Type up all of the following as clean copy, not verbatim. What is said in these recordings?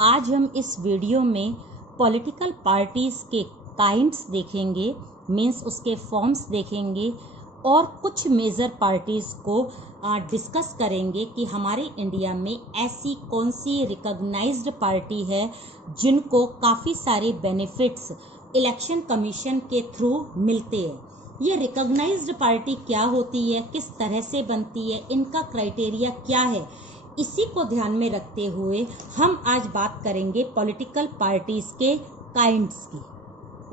आज हम इस वीडियो में पॉलिटिकल पार्टीज़ के काइंड्स देखेंगे, मीन्स उसके फॉर्म्स देखेंगे और कुछ मेजर पार्टीज़ को डिस्कस करेंगे कि हमारे इंडिया में ऐसी कौन सी रिकॉग्नाइज्ड पार्टी है जिनको काफ़ी सारे बेनिफिट्स इलेक्शन कमीशन के थ्रू मिलते हैं। ये रिकॉग्नाइज्ड पार्टी क्या होती है, किस तरह से बनती है, इनका क्राइटेरिया क्या है, इसी को ध्यान में रखते हुए हम आज बात करेंगे पॉलिटिकल पार्टीज़ के काइंड्स की।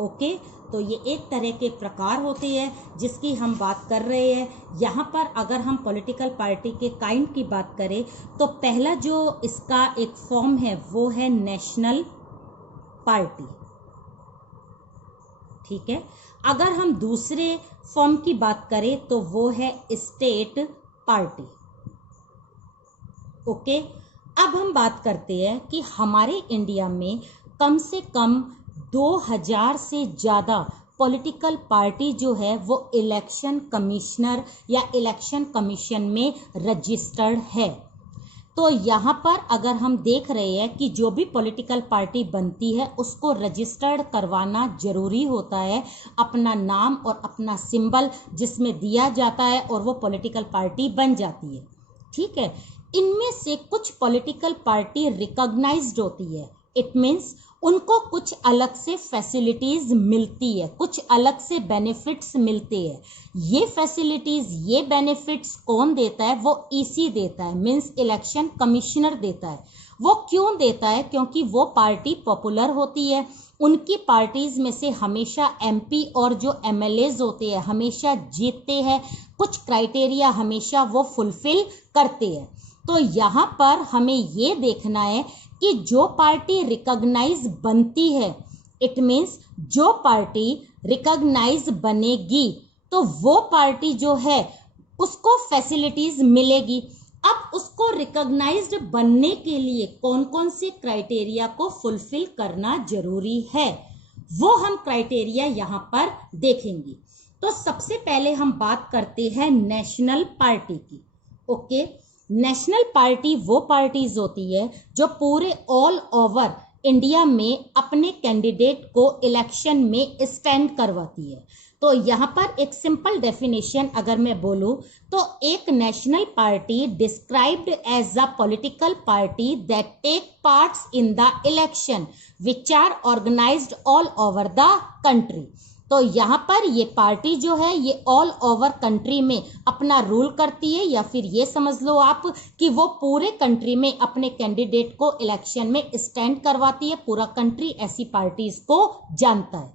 ओके, तो ये एक तरह के प्रकार होते हैं जिसकी हम बात कर रहे हैं। यहाँ पर अगर हम पॉलिटिकल पार्टी के काइंड की बात करें तो पहला जो इसका एक फॉर्म है वो है नेशनल पार्टी। ठीक है, अगर हम दूसरे फॉर्म की बात करें तो वो है स्टेट पार्टी। ओके, अब हम बात करते हैं कि हमारे इंडिया में कम से कम 2000 से ज़्यादा पॉलिटिकल पार्टी जो है वो इलेक्शन कमिश्नर या इलेक्शन कमीशन में रजिस्टर्ड है। तो यहाँ पर अगर हम देख रहे हैं कि जो भी पॉलिटिकल पार्टी बनती है उसको रजिस्टर्ड करवाना ज़रूरी होता है, अपना नाम और अपना सिंबल जिसमें दिया जाता है और वो पॉलिटिकल पार्टी बन जाती है। ठीक है, इनमें से कुछ पॉलिटिकल पार्टी रिकॉग्नाइज्ड होती है, इट मीन्स उनको कुछ अलग से फैसिलिटीज़ मिलती है, कुछ अलग से बेनिफिट्स मिलते हैं। ये फैसिलिटीज़, ये बेनिफिट्स कौन देता है? वो ईसी देता है, मीन्स इलेक्शन कमिश्नर देता है। वो क्यों देता है? क्योंकि वो पार्टी पॉपुलर होती है, उनकी पार्टीज़ में से हमेशा एमपी और जो एमएलएज होते हैं हमेशा जीतते हैं, कुछ क्राइटेरिया हमेशा वो फुलफिल करते हैं। तो यहाँ पर हमें ये देखना है कि जो पार्टी रिकॉग्नाइज बनती है, इट मीन्स जो पार्टी रिकॉग्नाइज बनेगी तो वो पार्टी जो है उसको फैसिलिटीज मिलेगी। अब उसको रिकॉग्नाइज्ड बनने के लिए कौन कौन से क्राइटेरिया को फुलफिल करना जरूरी है वो हम क्राइटेरिया यहाँ पर देखेंगे। तो सबसे पहले हम बात करते हैं नेशनल पार्टी की। ओके, नेशनल पार्टी वो पार्टीज होती है जो पूरे ऑल ओवर इंडिया में अपने कैंडिडेट को इलेक्शन में स्टैंड करवाती है। तो यहाँ पर एक सिंपल डेफिनेशन अगर मैं बोलूँ तो एक national party described as a political party that take parts in the election which are organised all over the country. तो यहाँ पर ये पार्टी जो है ये ऑल ओवर कंट्री में अपना रूल करती है, या फिर ये समझ लो आप कि वो पूरे कंट्री में अपने कैंडिडेट को इलेक्शन में स्टैंड करवाती है। पूरा कंट्री ऐसी पार्टीज को जानता है।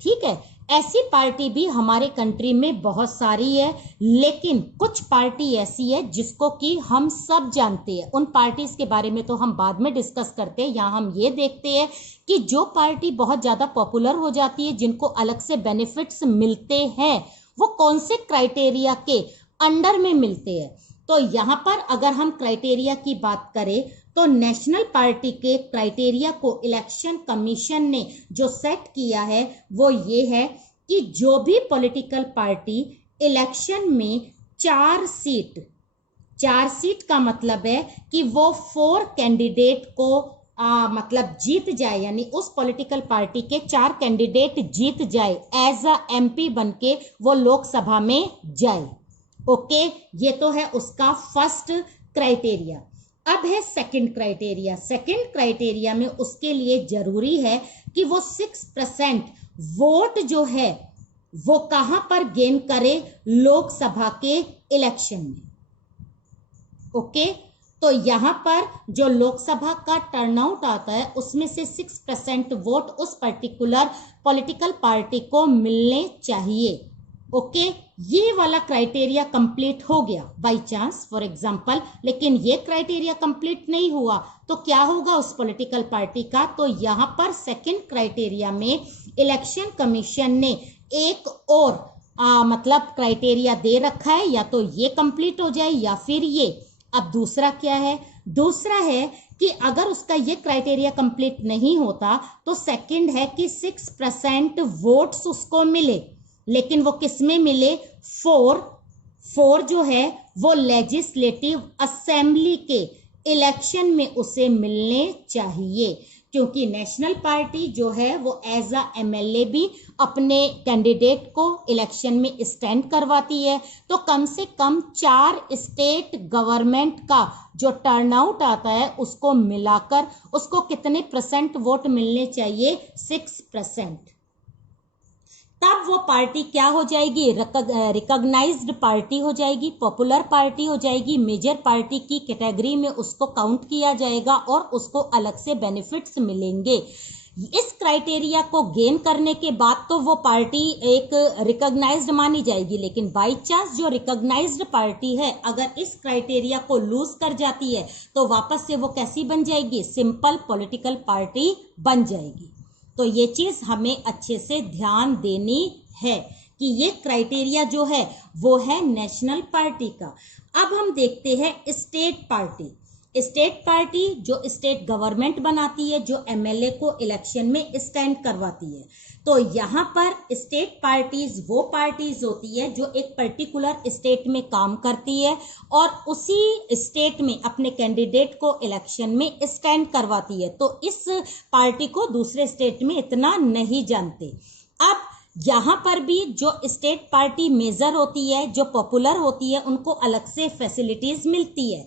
ठीक है, ऐसी पार्टी भी हमारे कंट्री में बहुत सारी है, लेकिन कुछ पार्टी ऐसी है जिसको कि हम सब जानते हैं। उन पार्टीज के बारे में तो हम बाद में डिस्कस करते हैं। यहाँ हम ये देखते हैं कि जो पार्टी बहुत ज़्यादा पॉपुलर हो जाती है, जिनको अलग से बेनिफिट्स मिलते हैं, वो कौन से क्राइटेरिया के अंडर में मिलते हैं। तो यहाँ पर अगर हम क्राइटेरिया की बात करें तो नेशनल पार्टी के क्राइटेरिया को इलेक्शन कमीशन ने जो सेट किया है वो ये है कि जो भी पॉलिटिकल पार्टी इलेक्शन में 4 सीट का मतलब है कि वो 4 कैंडिडेट को मतलब जीत जाए, यानी उस पॉलिटिकल पार्टी के 4 कैंडिडेट जीत जाए, एज अ एमपी बनके वो लोकसभा में जाए। ओके, ये तो है उसका फर्स्ट क्राइटेरिया। अब है सेकंड क्राइटेरिया। सेकंड क्राइटेरिया में उसके लिए जरूरी है कि वो 6% वोट जो है वो कहां पर गेन करे? लोकसभा के इलेक्शन में। ओके, तो यहां पर जो लोकसभा का टर्नआउट आता है उसमें से 6% वोट उस पर्टिकुलर पॉलिटिकल पार्टी को मिलने चाहिए। ओके, ये वाला क्राइटेरिया कंप्लीट हो गया बाय चांस फॉर एग्जांपल, लेकिन ये क्राइटेरिया कंप्लीट नहीं हुआ तो क्या होगा उस पॉलिटिकल पार्टी का? तो यहाँ पर सेकंड क्राइटेरिया में इलेक्शन कमीशन ने एक और मतलब क्राइटेरिया दे रखा है, या तो ये कंप्लीट हो जाए या फिर ये। अब दूसरा क्या है? दूसरा है कि अगर उसका ये क्राइटेरिया कंप्लीट नहीं होता तो सेकंड है कि 6% वोट्स उसको मिले, लेकिन वो किस में मिले? 4 जो है वो लेजिस्लेटिव असेंबली के इलेक्शन में उसे मिलने चाहिए, क्योंकि नेशनल पार्टी जो है वो एज अ एमएलए भी अपने कैंडिडेट को इलेक्शन में स्टैंड करवाती है। तो कम से कम 4 स्टेट गवर्नमेंट का जो टर्नआउट आता है उसको मिलाकर उसको कितने परसेंट वोट मिलने चाहिए? 6%। तब वो पार्टी क्या हो जाएगी? रिकॉग्नाइज्ड पार्टी हो जाएगी, पॉपुलर पार्टी हो जाएगी, मेजर पार्टी की कैटेगरी में उसको काउंट किया जाएगा और उसको अलग से बेनिफिट्स मिलेंगे। इस क्राइटेरिया को गेन करने के बाद तो वो पार्टी एक रिकॉग्नाइज्ड मानी जाएगी, लेकिन बाय चांस जो रिकॉग्नाइज्ड पार्टी है अगर इस क्राइटेरिया को लूज कर जाती है तो वापस से वो कैसी बन जाएगी? सिंपल पॉलिटिकल पार्टी बन जाएगी। तो ये चीज हमें अच्छे से ध्यान देनी है कि ये क्राइटेरिया जो है वो है नेशनल पार्टी का। अब हम देखते हैं स्टेट पार्टी। स्टेट पार्टी जो स्टेट गवर्नमेंट बनाती है, जो एमएलए को इलेक्शन में स्टैंड करवाती है। तो यहाँ पर स्टेट पार्टीज वो पार्टीज होती है जो एक पर्टिकुलर स्टेट में काम करती है और उसी स्टेट में अपने कैंडिडेट को इलेक्शन में स्टैंड करवाती है। तो इस पार्टी को दूसरे स्टेट में इतना नहीं जानते। अब यहाँ पर भी जो स्टेट पार्टी मेजर होती है, जो पॉपुलर होती है, उनको अलग से फैसिलिटीज मिलती है।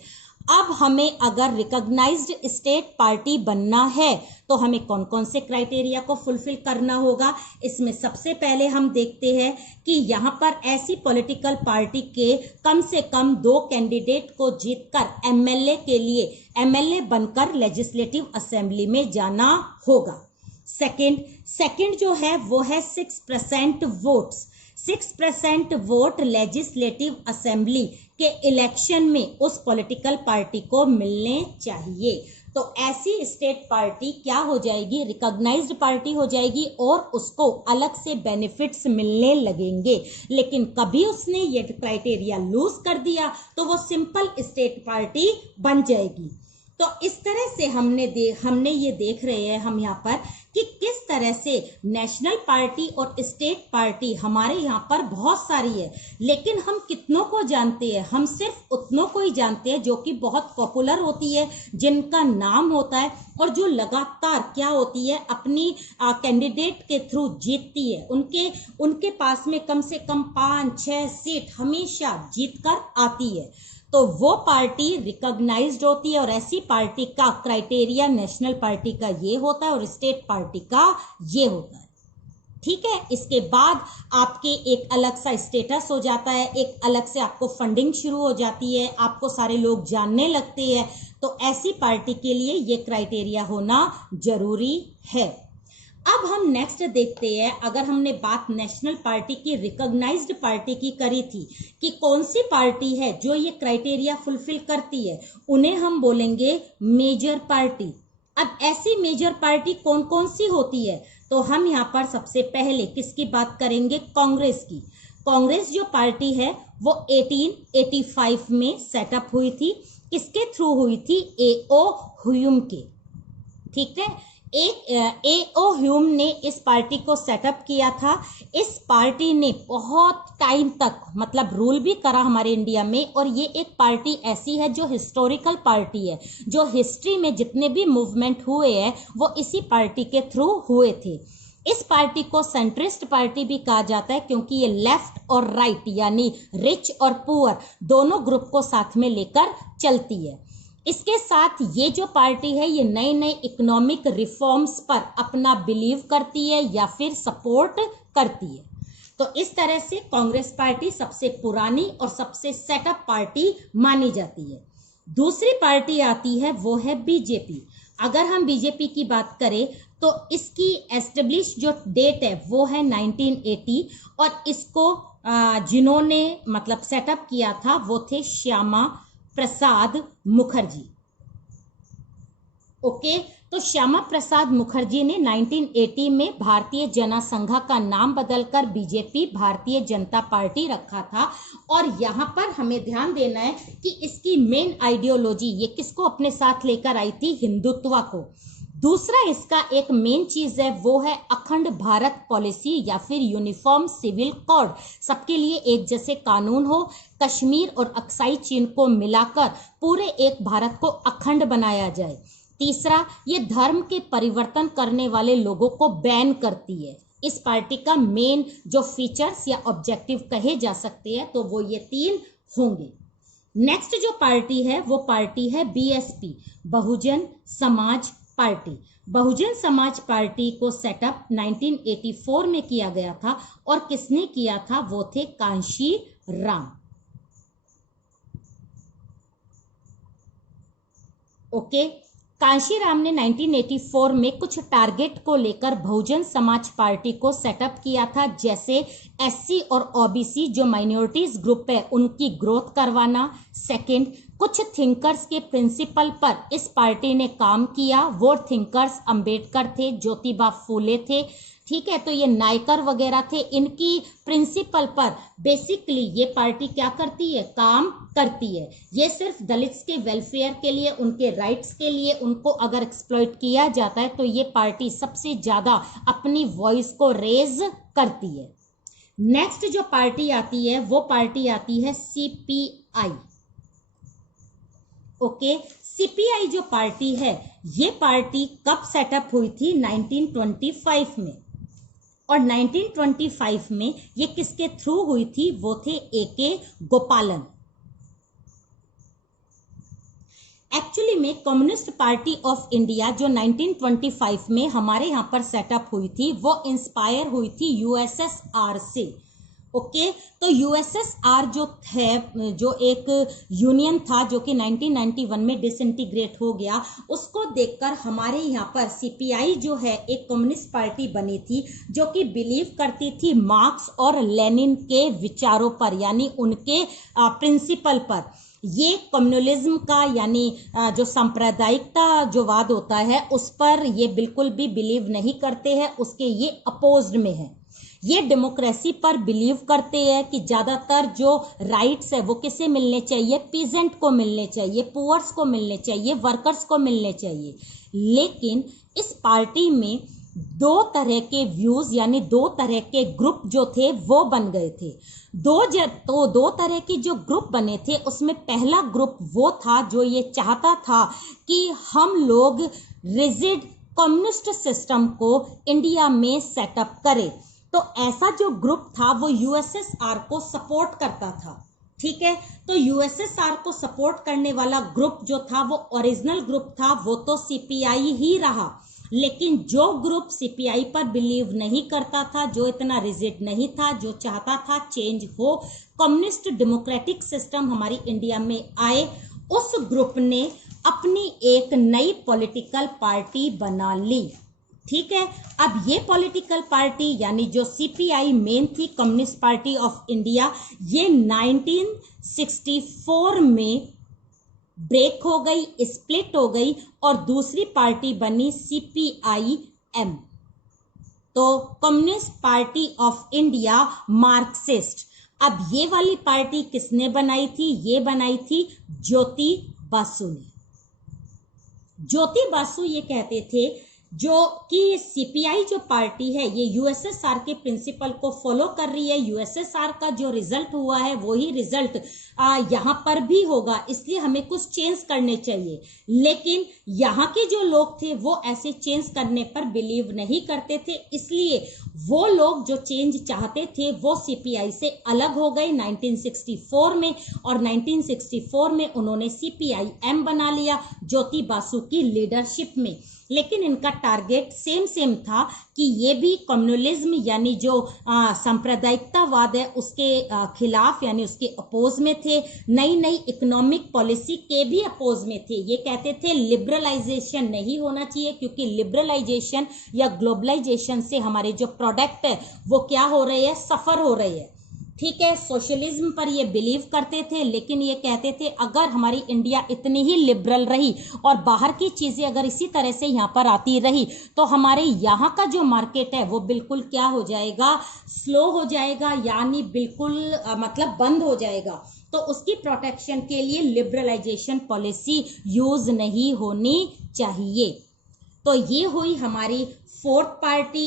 अब हमें अगर रिकॉग्नाइज्ड स्टेट पार्टी बनना है तो हमें कौन कौन से क्राइटेरिया को फुलफिल करना होगा? इसमें सबसे पहले हम देखते हैं कि यहाँ पर ऐसी पॉलिटिकल पार्टी के कम से कम 2 कैंडिडेट को जीतकर एमएलए बनकर लेजिस्लेटिव असेंबली में जाना होगा। सेकंड जो है वो है 6% वोट्स। 6% वोट लेजिस्लेटिव असेंबली के इलेक्शन में उस पॉलिटिकल पार्टी को मिलने चाहिए। तो ऐसी स्टेट पार्टी क्या हो जाएगी? रिकॉग्नाइज्ड पार्टी हो जाएगी और उसको अलग से बेनिफिट्स मिलने लगेंगे। लेकिन कभी उसने ये क्राइटेरिया लूज कर दिया तो वो सिंपल स्टेट पार्टी बन जाएगी। तो इस तरह से हमने ये देख रहे हैं हम यहाँ पर कि किस तरह से नेशनल पार्टी और स्टेट पार्टी हमारे यहाँ पर बहुत सारी है, लेकिन हम कितनों को जानते हैं? हम सिर्फ उतनों को ही जानते हैं जो कि बहुत पॉपुलर होती है, जिनका नाम होता है और जो लगातार क्या होती है अपनी कैंडिडेट के थ्रू जीतती है। उनके पास में कम से कम 5-6 सीट हमेशा जीत कर आती है। तो वो पार्टी रिकॉग्नाइज्ड होती है और ऐसी पार्टी का क्राइटेरिया नेशनल पार्टी का ये होता है और स्टेट पार्टी का ये होता है। ठीक है, इसके बाद आपके एक अलग सा स्टेटस हो जाता है, एक अलग से आपको फंडिंग शुरू हो जाती है, आपको सारे लोग जानने लगते हैं। तो ऐसी पार्टी के लिए ये क्राइटेरिया होना जरूरी है। अब हम नेक्स्ट देखते हैं, अगर हमने बात नेशनल पार्टी की रिकॉग्नाइज्ड पार्टी की करी थी कि कौन सी पार्टी है जो ये क्राइटेरिया फुलफिल करती है, उन्हें हम बोलेंगे मेजर पार्टी। अब ऐसी मेजर पार्टी कौन कौन सी होती है? तो हम यहाँ पर सबसे पहले किसकी बात करेंगे? कांग्रेस की। कांग्रेस जो पार्टी है वो 1885 में सेटअप हुई थी। किसके थ्रू हुई थी? A.O. ह्यूम के। ठीक है, A.O. ह्यूम ने इस पार्टी को सेटअप किया था। इस पार्टी ने बहुत टाइम तक मतलब रूल भी करा हमारे इंडिया में, और ये एक पार्टी ऐसी है जो हिस्टोरिकल पार्टी है, जो हिस्ट्री में जितने भी मूवमेंट हुए हैं वो इसी पार्टी के थ्रू हुए थे। इस पार्टी को सेंट्रिस्ट पार्टी भी कहा जाता है क्योंकि ये लेफ्ट और राइट यानी रिच और पुअर दोनों ग्रुप को साथ में लेकर चलती है। इसके साथ ये जो पार्टी है ये नए नए इकोनॉमिक रिफॉर्म्स पर अपना बिलीव करती है या फिर सपोर्ट करती है। तो इस तरह से कांग्रेस पार्टी सबसे पुरानी और सबसे सेटअप पार्टी मानी जाती है। दूसरी पार्टी आती है वो है बीजेपी। अगर हम बीजेपी की बात करें तो इसकी एस्टेब्लिश जो डेट है वो है 1980 और इसको जिन्होंने मतलब सेटअप किया था वो थे श्यामा प्रसाद मुखर्जी। ओके, तो श्यामा प्रसाद मुखर्जी ने 1980 में भारतीय जनसंघ का नाम बदलकर बीजेपी भारतीय जनता पार्टी रखा था। और यहाँ पर हमें ध्यान देना है कि इसकी मेन आइडियोलॉजी ये किसको अपने साथ लेकर आई थी? हिंदुत्व को। दूसरा इसका एक मेन चीज है वो है अखंड भारत पॉलिसी या फिर यूनिफॉर्म सिविल कोड, सबके लिए एक जैसे कानून हो, कश्मीर और अक्साई चीन को मिलाकर पूरे एक भारत को अखंड बनाया जाए। तीसरा, ये धर्म के परिवर्तन करने वाले लोगों को बैन करती है। इस पार्टी का मेन जो फीचर्स या ऑब्जेक्टिव कहे जा सकते हैं तो वो ये 3 होंगे। नेक्स्ट जो पार्टी है वो पार्टी है BSP, Bahujan Samaj party. Bahujan Samaj party को सेटअप 1984 में किया गया था और किसने किया था, वो थे कांशी राम। ओके, कांशीराम ने 1984 में कुछ टारगेट को लेकर बहुजन समाज पार्टी को सेटअप किया था, जैसे एससी और ओबीसी जो माइनॉरिटीज ग्रुप है उनकी ग्रोथ करवाना। सेकंड, कुछ थिंकर्स के प्रिंसिपल पर इस पार्टी ने काम किया, वो थिंकर्स अंबेडकर थे, ज्योतिबा फूले थे, ठीक है, तो ये नायकर वगैरह थे। इनकी प्रिंसिपल पर बेसिकली ये पार्टी क्या करती है, काम करती है। ये सिर्फ दलित्स के वेलफेयर के लिए, उनके राइट्स के लिए, उनको अगर एक्सप्लॉइट किया जाता है तो ये पार्टी सबसे ज्यादा अपनी वॉइस को रेज करती है। नेक्स्ट जो पार्टी आती है वो पार्टी आती है सीपीआई। ओके, सीपीआई जो पार्टी है ये पार्टी कब सेटअप हुई थी, 1925 में। और 1925 में ये किसके थ्रू हुई थी, वो थे ए.के. गोपालन। एक्चुअली में कम्युनिस्ट पार्टी ऑफ इंडिया जो 1925 में हमारे यहां पर सेटअप हुई थी वो इंस्पायर हुई थी यूएसएसआर से। ओके, तो यूएसएसआर जो है, जो एक यूनियन था जो कि 1991 में डिसइंटीग्रेट हो गया, उसको देखकर हमारे यहाँ पर सीपीआई जो है एक कम्युनिस्ट पार्टी बनी थी जो कि बिलीव करती थी मार्क्स और लेनिन के विचारों पर, यानी उनके प्रिंसिपल पर। ये कम्युनलिज्म का यानी जो सांप्रदायिकता जो वाद होता है उस पर ये बिल्कुल भी बिलीव नहीं करते हैं, उसके ये अपोज्ड में है। ये डेमोक्रेसी पर बिलीव करते हैं कि ज्यादातर जो राइट्स है वो किसे मिलने चाहिए, पीजेंट को मिलने चाहिए, पुअर्स को मिलने चाहिए, वर्कर्स को मिलने चाहिए। लेकिन इस पार्टी में 2 तरह के व्यूज यानी 2 तरह के ग्रुप जो थे वो बन गए थे। दो तरह के जो ग्रुप बने थे उसमें पहला ग्रुप वो था जो ये चाहता था कि हम लोग रिजिड कम्युनिस्ट सिस्टम को इंडिया में सेटअप करें। तो ऐसा जो ग्रुप था वो यूएसएसआर को सपोर्ट करता था, ठीक है। तो यूएसएसआर को सपोर्ट करने वाला ग्रुप जो था वो ओरिजिनल ग्रुप था, वो तो सीपीआई ही रहा। लेकिन जो ग्रुप सीपीआई पर बिलीव नहीं करता था, जो इतना रिजिड नहीं था, जो चाहता था चेंज हो, कम्युनिस्ट डेमोक्रेटिक सिस्टम हमारी इंडिया में आए, उस ग्रुप ने अपनी एक नई पॉलिटिकल पार्टी बना ली, ठीक है। अब ये पॉलिटिकल पार्टी यानी जो सीपीआई मेन थी, कम्युनिस्ट पार्टी ऑफ इंडिया, ये 1964 में ब्रेक हो गई, स्प्लिट हो गई और दूसरी पार्टी बनी सीपीआई-एम। तो communist party of India Marxist. अब ये वाली पार्टी किसने बनाई थी, ये बनाई थी ज्योति बासु ने। ज्योति बासु ये कहते थे जो कि सीपीआई जो पार्टी है ये यूएसएसआर के प्रिंसिपल को फॉलो कर रही है, यूएसएसआर का जो रिजल्ट हुआ है वही रिजल्ट यहाँ पर भी होगा, इसलिए हमें कुछ चेंज करने चाहिए। लेकिन यहाँ के जो लोग थे वो ऐसे चेंज करने पर बिलीव नहीं करते थे, इसलिए वो लोग जो चेंज चाहते थे वो सीपीआई से अलग हो गए 1964 में, और 1964 में उन्होंने सीपीआई-एम बना लिया ज्योति बासु की लीडरशिप में। लेकिन इनका टारगेट सेम था कि ये भी कम्युनलिज्म यानी जो सांप्रदायिकतावाद है उसके खिलाफ यानी उसके अपोज में थे, नई इकोनॉमिक पॉलिसी के भी अपोज में थे। ये कहते थे लिबरलाइजेशन नहीं होना चाहिए, क्योंकि लिबरलाइजेशन या ग्लोबलाइजेशन से हमारे जो प्रोडक्ट है वो क्या हो रहे हैं, सफर हो रहे हैं, ठीक है। सोशलिज्म पर ये बिलीव करते थे, लेकिन ये कहते थे अगर हमारी इंडिया इतनी ही लिबरल रही और बाहर की चीजें अगर इसी तरह से यहाँ पर आती रही तो हमारे यहाँ का जो मार्केट है वो बिल्कुल क्या हो जाएगा, स्लो हो जाएगा, यानी बिल्कुल मतलब बंद हो जाएगा। तो उसकी प्रोटेक्शन के लिए लिबरलाइजेशन पॉलिसी यूज नहीं होनी चाहिए। तो ये हुई हमारी फोर्थ पार्टी,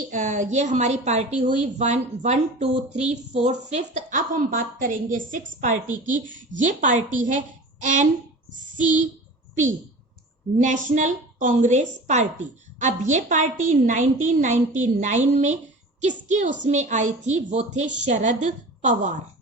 ये हमारी पार्टी हुई 1 2 3 4 5th। अब हम बात करेंगे 6 पार्टी की। ये पार्टी है एनसीपी, नेशनल कांग्रेस पार्टी। अब ये पार्टी 1999 में किसके उसमें आई थी? वो थे शरद पवार।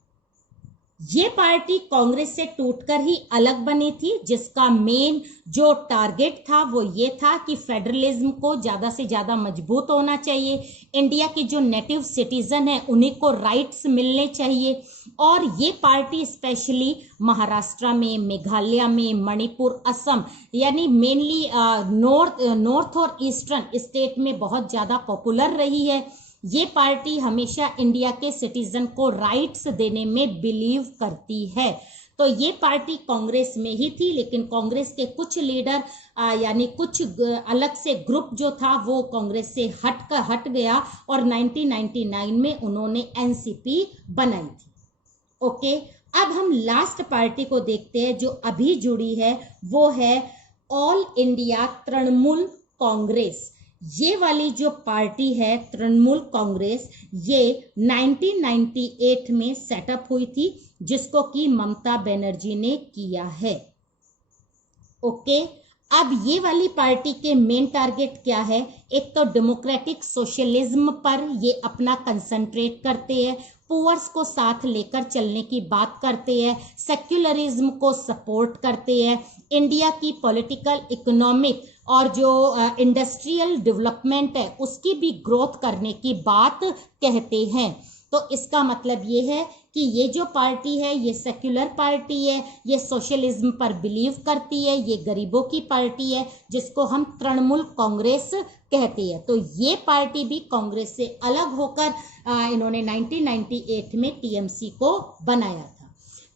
ये पार्टी कांग्रेस से टूटकर ही अलग बनी थी, जिसका मेन जो टारगेट था वो ये था कि फेडरलिज्म को ज्यादा से ज्यादा मजबूत होना चाहिए, इंडिया के जो नेटिव सिटीजन है उन्हीं को राइट्स मिलने चाहिए। और ये पार्टी स्पेशली महाराष्ट्र में, मेघालय में, मणिपुर, असम, यानी मेनली नॉर्थ और ईस्टर्न स्टेट में बहुत ज्यादा पॉपुलर रही है। ये पार्टी हमेशा इंडिया के सिटीजन को राइट्स देने में बिलीव करती है। तो ये पार्टी कांग्रेस में ही थी, लेकिन कांग्रेस के कुछ लीडर यानी कुछ अलग से ग्रुप जो था वो कांग्रेस से हट गया और 1999 में उन्होंने एनसीपी बनाई थी। ओके, अब हम लास्ट पार्टी को देखते हैं जो अभी जुड़ी है, वो है ऑल इंडिया तृणमूल कांग्रेस। ये वाली जो पार्टी है तृणमूल कांग्रेस, ये 1998 में सेटअप हुई थी, जिसको कि ममता बनर्जी ने किया है। ओके, अब ये वाली पार्टी के मेन टारगेट क्या है? एक तो डेमोक्रेटिक सोशलिज्म पर ये अपना कंसंट्रेट करते हैं, पुअर्स को साथ लेकर चलने की बात करते हैं, सेक्युलरिज्म को सपोर्ट करते हैं, इंडिया की पॉलिटिकल, इकोनॉमिक और जो इंडस्ट्रियल डेवलपमेंट है उसकी भी ग्रोथ करने की बात कहते हैं। तो इसका मतलब ये है कि ये जो पार्टी है ये सेक्युलर पार्टी है, ये सोशलिज्म पर बिलीव करती है, ये गरीबों की पार्टी है, जिसको हम तृणमूल कांग्रेस कहते हैं। तो ये पार्टी भी कांग्रेस से अलग होकर इन्होंने 1998 में टीएमसी को बनाया था।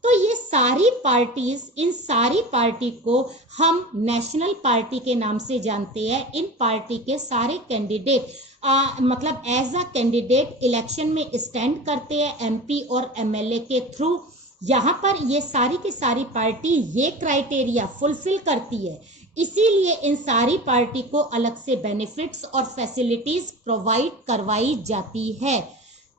तो ये सारी पार्टीज, इन सारी पार्टी को हम नेशनल पार्टी के नाम से जानते हैं। इन पार्टी के सारे कैंडिडेट मतलब एज अ कैंडिडेट इलेक्शन में स्टैंड करते हैं एमपी और एमएलए के थ्रू। यहाँ पर ये सारी की सारी पार्टी ये क्राइटेरिया फुलफिल करती है, इसीलिए इन सारी पार्टी को अलग से बेनिफिट्स और फैसिलिटीज प्रोवाइड करवाई जाती है।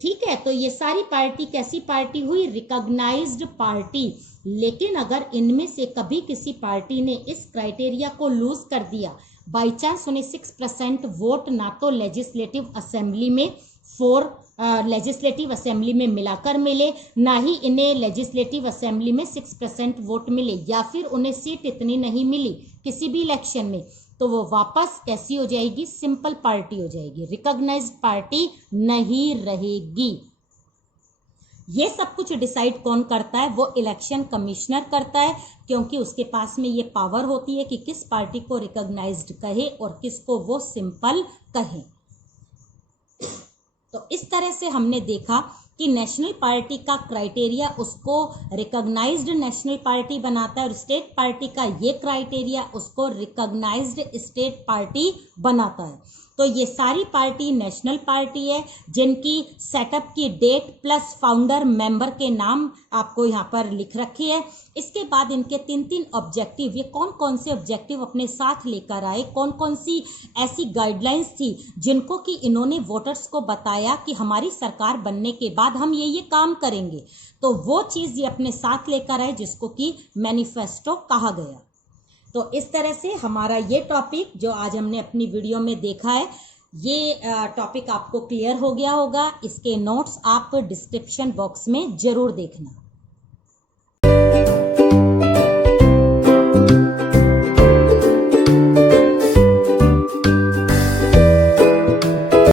ठीक है, तो ये सारी पार्टी कैसी पार्टी हुई? Recognised party. लेकिन अगर इनमें से कभी किसी पार्टी ने इस क्राइटेरिया को लूज कर दिया, बाई चांस उन्हें 6% वोट ना तो लेजिस्लेटिव असेंबली में लेजिस्लेटिव असेंबली में मिलाकर मिले, ना ही इन्हें लेजिस्लेटिव असेंबली में 6% वोट मिले, या फिर उन्हें सीट इतनी नहीं मिली किसी भी इलेक्शन में, तो वो वापस कैसी हो जाएगी? सिंपल पार्टी हो जाएगी, रिकॉग्नाइज्ड पार्टी नहीं रहेगी। ये सब कुछ डिसाइड कौन करता है? वो इलेक्शन कमिश्नर करता है, क्योंकि उसके पास में ये पावर होती है कि किस पार्टी को रिकॉग्नाइज्ड कहे और किसको वो सिंपल कहे। तो इस तरह से हमने देखा कि नेशनल पार्टी का क्राइटेरिया उसको रिकॉग्नाइज्ड नेशनल पार्टी बनाता है, और स्टेट पार्टी का ये क्राइटेरिया उसको रिकॉग्नाइज्ड स्टेट पार्टी बनाता है। तो ये सारी पार्टी नेशनल पार्टी है, जिनकी सेटअप की डेट प्लस फाउंडर मेंबर के नाम आपको यहाँ पर लिख रखे हैं। इसके बाद इनके 3 ऑब्जेक्टिव, ये कौन कौन से ऑब्जेक्टिव अपने साथ लेकर आए, कौन कौन सी ऐसी गाइडलाइंस थी जिनको कि इन्होंने वोटर्स को बताया कि हमारी सरकार बनने के बाद हम ये काम करेंगे। तो वो चीज ये अपने साथ लेकर आए, जिसको कि मैनिफेस्टो कहा गया। तो इस तरह से हमारा ये टॉपिक जो आज हमने अपनी वीडियो में देखा है, ये टॉपिक आपको क्लियर हो गया होगा। इसके नोट्स आप डिस्क्रिप्शन बॉक्स में जरूर देखना।